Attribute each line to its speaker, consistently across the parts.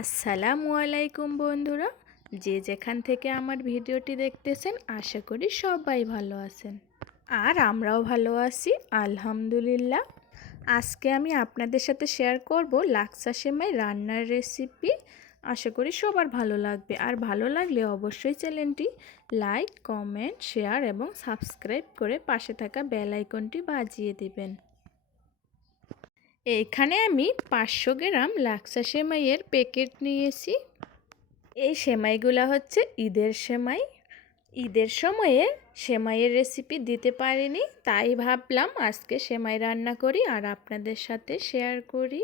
Speaker 1: আসসালামু আলাইকুম বন্ধুরা। যে যেখান থেকে আমার ভিডিওটি দেখতেছেন, আশা করি সবাই ভালো আছেন। আর আমরাও ভালো আছি, আলহামদুলিল্লাহ। আজকে আমি আপনাদের সাথে শেয়ার করব লাক্সা সেমাই রান্নার রেসিপি আশা করি সবার ভালো লাগবে। আর ভালো লাগলে অবশ্যই চ্যানেলটি লাইক কমেন্ট শেয়ার এবং সাবস্ক্রাইব করে পাশে থাকা বেল আইকনটি বাজিয়ে দিবেন। এখানে আমি পাঁচশো গ্রাম লাক্সা সেমাইয়ের প্যাকেট নিয়েছি। এই সেমাইগুলো হচ্ছে ঈদের সেমাই। ঈদের সময়ে সেমাইয়ের রেসিপি দিতে পারিনি, তাই ভাবলাম আজকে সেমাই রান্না করি আর আপনাদের সাথে শেয়ার করি।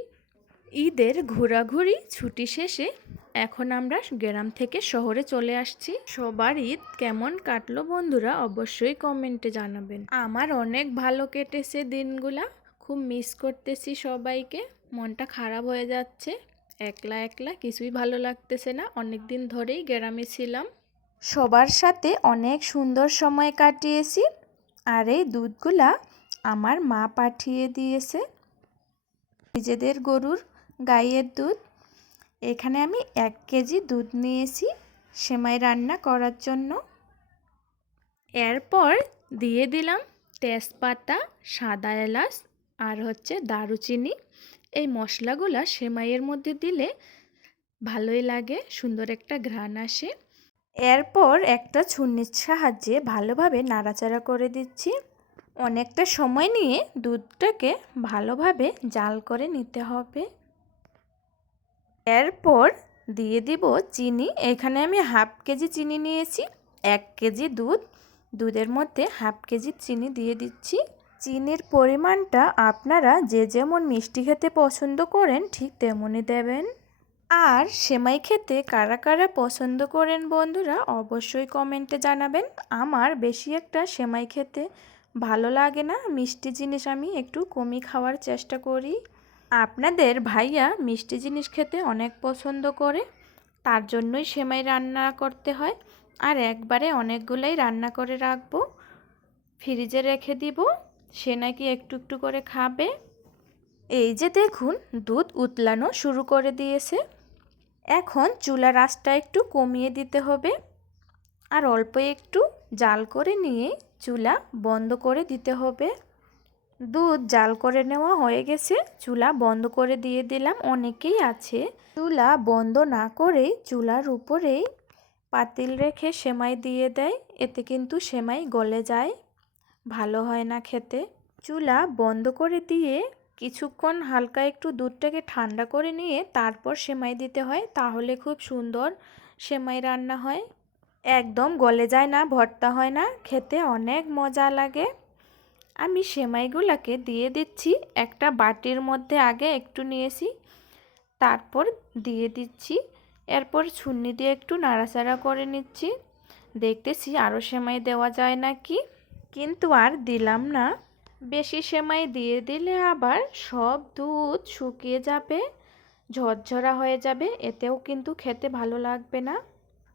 Speaker 1: ঈদের ঘোরাঘুরি ছুটি শেষে এখন আমরা গ্রাম থেকে শহরে চলে আসছি। সবার ঈদ কেমন কাটলো বন্ধুরা অবশ্যই কমেন্টে জানাবেন। আমার অনেক ভালো কেটেছে দিনগুলা। খুব মিস করতেছি সবাইকে। মনটা খারাপ হয়ে যাচ্ছে। একলা একলা কিছুই ভালো লাগতেছে না। অনেক দিন ধরেই গ্রামে ছিলাম। সবার সাথে অনেক সুন্দর সময় কাটিয়েছি। আর এই দুধগুলা আমার মা পাঠিয়ে দিয়েছে। নিজেদের গরুর গাইয়ের দুধ। এখানে আমি এক কেজি দুধ নিয়েছি সেমাই রান্না করার জন্য। এরপর দিয়ে দিলাম তেজপাতা, সাদা এলাচ আর হচ্ছে দারুচিনি। এই মশলাগুলো সেমাইয়ের মধ্যে দিলে ভালোই লাগে, সুন্দর একটা ঘ্রাণ আসে। এরপর একটা ছুন্নির সাহায্যে ভালোভাবে নাড়াচাড়া করে দিচ্ছি। অনেকটা সময় নিয়ে দুধটাকে ভালোভাবে জাল করে নিতে হবে। এরপর দিয়ে দিব চিনি। এখানে আমি হাফ কেজি চিনি নিয়েছি, এক কেজি দুধ। দুধের মধ্যে হাফ কেজি চিনি দিয়ে দিচ্ছি। চিনির পরিমাণটা আপনারা যে যেমন মিষ্টি খেতে পছন্দ করেন, ঠিক তেমনই দেবেন। আর সেমাই খেতে কারা কারা পছন্দ করেন বন্ধুরা, অবশ্যই কমেন্টে জানাবেন। আমার বেশি একটা সেমাই খেতে ভালো লাগে না, মিষ্টি জিনিস আমি একটু কমই খাওয়ার চেষ্টা করি। আপনাদের ভাইয়া মিষ্টি জিনিস খেতে অনেক পছন্দ করে, তার জন্যই সেমাই রান্না করতে হয়। আর একবারে অনেকগুলোই রান্না করে রাখব। ফ্রিজে রেখে দিব। সে নাকি একটু একটু করে খাবে? এই যে দেখুন, দুধ উতলানো শুরু করে দিয়েছে। এখন চুলা রাসটা একটু কমিয়ে দিতে হবে। আর অল্প একটু জাল করে নিয়ে চুলা বন্ধ করে দিতে হবে। দুধ জাল করে নেওয়া হয়ে গেছে। চুলা বন্ধ করে দিয়ে দিলাম, অনেকেই আছে। চুলা বন্ধ না করেই চুলার উপরেই পাতিল রেখে সেমাই দিয়ে দেয়। এতে কিন্তু সেমাই গলে যায়। ভালো হয় না খেতে। চুলা বন্ধ করে দিয়ে কিছুক্ষণ হালকা একটু দুধটাকে ঠান্ডা করে নিয়ে তারপর সেমাই দিতে হয়, তাহলে খুব সুন্দর সেমাই রান্না হয়। একদম গলে যায় না, ভর্তা হয় না, খেতে অনেক মজা লাগে। আমি সেমাইগুলোকে দিয়ে দিচ্ছি, একটা বাটির মধ্যে আগে একটু নিয়েছি, তারপর দিয়ে দিচ্ছি, এরপর ছুন্নি দিয়ে একটু নাড়াচাড়া করে নিচ্ছি। দেখতেছি আরও সেমাই দেওয়া যায় নাকি? কিন্তু আর দিলাম না। বেশি সেমাই দিয়ে দিলে আবার সব দুধ শুকিয়ে যাবে, ঝরঝরা হয়ে যাবে, এতেও কিন্তু খেতে ভালো লাগবে না।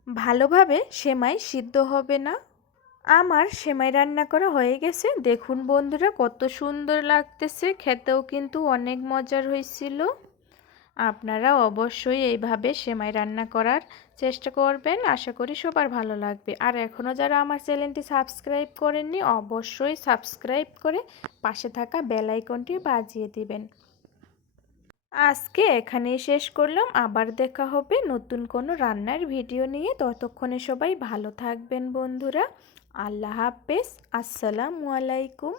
Speaker 1: ভালোভাবে সেমাই সিদ্ধ হবে না। আমার সেমাই রান্না করা হয়ে গেছে। দেখুন বন্ধুরা, কত সুন্দর লাগতেছে। খেতেও কিন্তু অনেক মজার হয়েছিল। আপনারা অবশ্যই এইভাবে সেমাই রান্না করার চেষ্টা করবেন। আশা করি সবার ভালো লাগবে। আর এখনও যারা আমার চ্যানেলটি সাবস্ক্রাইব করেননি, অবশ্যই সাবস্ক্রাইব করে পাশে থাকা বেল আইকনটি বাজিয়ে দিবেন। আজকে এখানেই শেষ করলাম। আবার দেখা হবে নতুন কোনো রান্নার ভিডিও নিয়ে। ততক্ষণে সবাই ভালো থাকবেন বন্ধুরা। আল্লাহ হাফেজ। আসসালামু আলাইকুম।